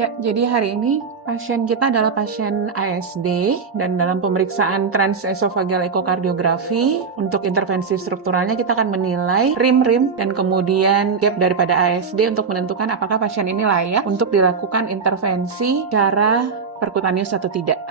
Ya, jadi hari ini pasien kita adalah pasien ASD dan dalam pemeriksaan transesophageal ekokardiografi untuk intervensi strukturalnya kita akan menilai rim-rim dan kemudian gap daripada ASD untuk menentukan apakah pasien ini layak untuk dilakukan intervensi secara perkutanius atau tidak.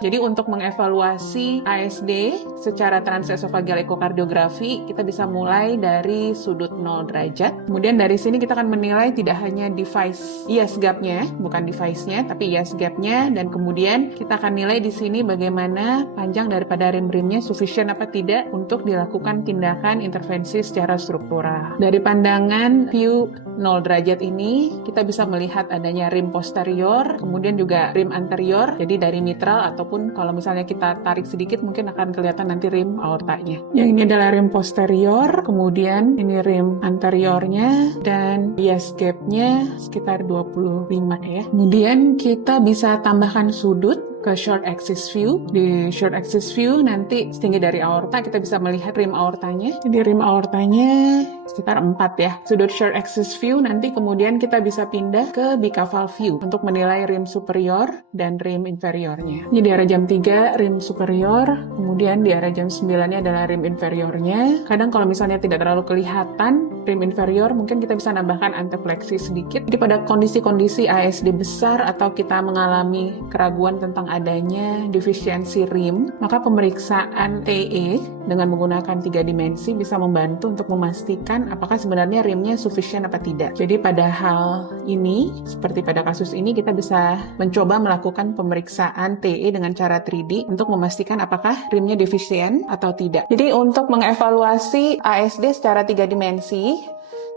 Jadi untuk mengevaluasi ASD secara transesophageal ekokardiografi, kita bisa mulai dari sudut 0 derajat. Kemudian dari sini kita akan menilai tidak hanya device ES gap-nya, bukan device-nya, tapi ES gap-nya, dan kemudian kita akan nilai di sini bagaimana panjang daripada rim-rimnya sufficient apa tidak untuk dilakukan tindakan intervensi secara struktural. Dari pandangan view 0 derajat ini, kita bisa melihat adanya rim posterior, kemudian juga rim anterior, jadi dari mitral ataupun kalau misalnya kita tarik sedikit mungkin akan kelihatan nanti rim aortanya. Yang ini adalah rim posterior, kemudian ini rim anteriornya, dan bias gap-nya sekitar 25 ya. Kemudian kita bisa tambahkan sudut ke short axis view. Di short axis view nanti setinggi dari aorta kita bisa melihat rim aortanya. Jadi rim aortanya sekitar 4 ya. Sudut short axis view nanti kemudian kita bisa pindah ke bicaval view untuk menilai rim superior dan rim inferiornya. Jadi di arah jam 3 rim superior, kemudian di arah jam 9-nya adalah rim inferiornya. Kadang kalau misalnya tidak terlalu kelihatan rim inferior, mungkin kita bisa nambahkan antefleksi sedikit. Jadi pada kondisi-kondisi ASD besar atau kita mengalami keraguan tentang adanya defisiensi rim, maka pemeriksaan TE dengan menggunakan 3 dimensi bisa membantu untuk memastikan apakah sebenarnya rimnya sufficient apa tidak. Jadi pada hal ini, seperti pada kasus ini, kita bisa mencoba melakukan pemeriksaan TE dengan cara 3D untuk memastikan apakah rimnya defisien atau tidak. Jadi untuk mengevaluasi ASD secara 3 dimensi,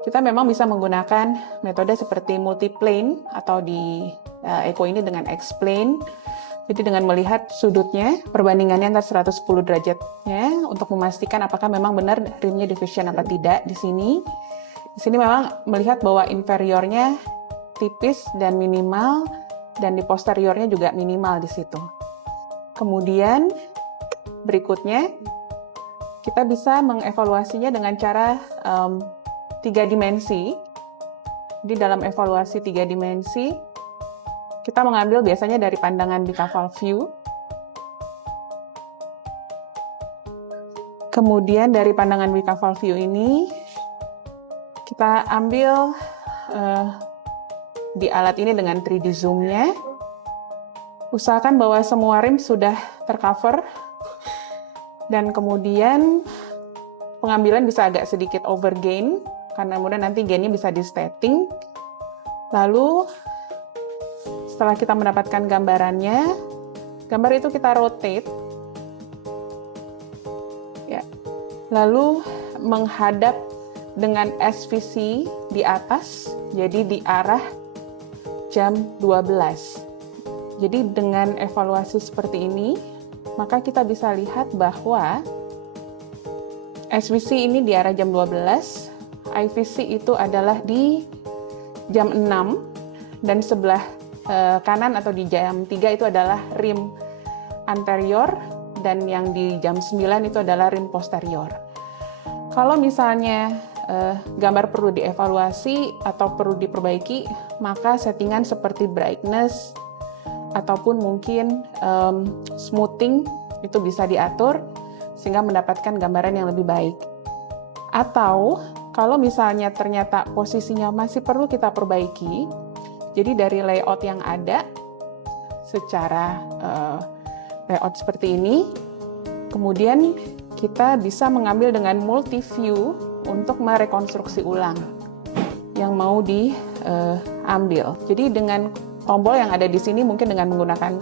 kita memang bisa menggunakan metode seperti multiplane atau di Eko ini dengan X-plane. Jadi dengan melihat sudutnya, perbandingannya antara 110 derajatnya untuk memastikan apakah memang benar rimnya defisien apa tidak di sini. Di sini memang melihat bahwa inferiornya tipis dan minimal, dan di posteriornya juga minimal di situ. Kemudian berikutnya kita bisa mengevaluasinya dengan cara 3 dimensi. Di dalam evaluasi 3 dimensi, kita mengambil biasanya dari pandangan bicaval view. Kemudian dari pandangan bicaval view ini, kita ambil di alat ini dengan 3D zoom-nya. Usahakan bahwa semua rim sudah tercover. Dan kemudian pengambilan bisa agak sedikit overgain, karena kemudian nanti gainnya bisa di-stating. Lalu setelah kita mendapatkan gambarannya, gambar itu kita rotate, ya. Lalu menghadap dengan SVC di atas, jadi di arah jam 12. Jadi dengan evaluasi seperti ini, maka kita bisa lihat bahwa SVC ini di arah jam 12, IVC itu adalah di jam 6, dan sebelah kanan atau di jam 3 itu adalah rim anterior, dan yang di jam 9 itu adalah rim posterior. Kalau misalnya gambar perlu dievaluasi atau perlu diperbaiki, maka settingan seperti brightness ataupun mungkin smoothing itu bisa diatur sehingga mendapatkan gambaran yang lebih baik. Atau kalau misalnya ternyata posisinya masih perlu kita perbaiki, jadi dari layout yang ada, secara layout seperti ini, kemudian kita bisa mengambil dengan multi-view untuk merekonstruksi ulang yang mau diambil. Jadi dengan tombol yang ada di sini mungkin dengan menggunakan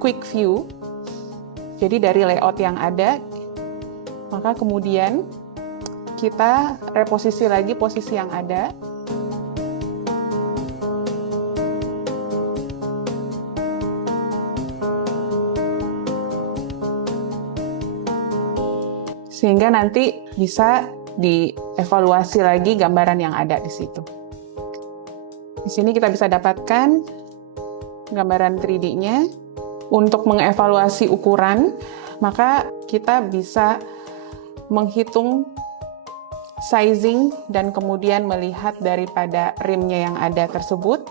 quick view, jadi dari layout yang ada, maka kemudian kita reposisi lagi posisi yang ada. Sehingga nanti bisa dievaluasi lagi gambaran yang ada di situ. Di sini kita bisa dapatkan gambaran 3D-nya. Untuk mengevaluasi ukuran, maka kita bisa menghitung sizing dan kemudian melihat daripada rimnya yang ada tersebut.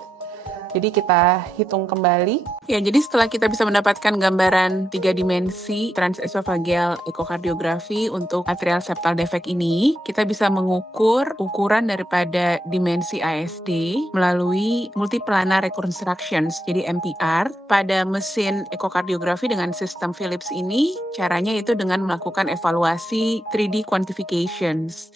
Jadi kita hitung kembali. Ya, jadi setelah kita bisa mendapatkan gambaran 3 dimensi transesophageal ekokardiografi untuk atrial septal defect ini, kita bisa mengukur ukuran daripada dimensi ASD melalui multiplanar reconstructions, jadi MPR. Pada mesin ekokardiografi dengan sistem Philips ini, caranya itu dengan melakukan evaluasi 3D quantifications.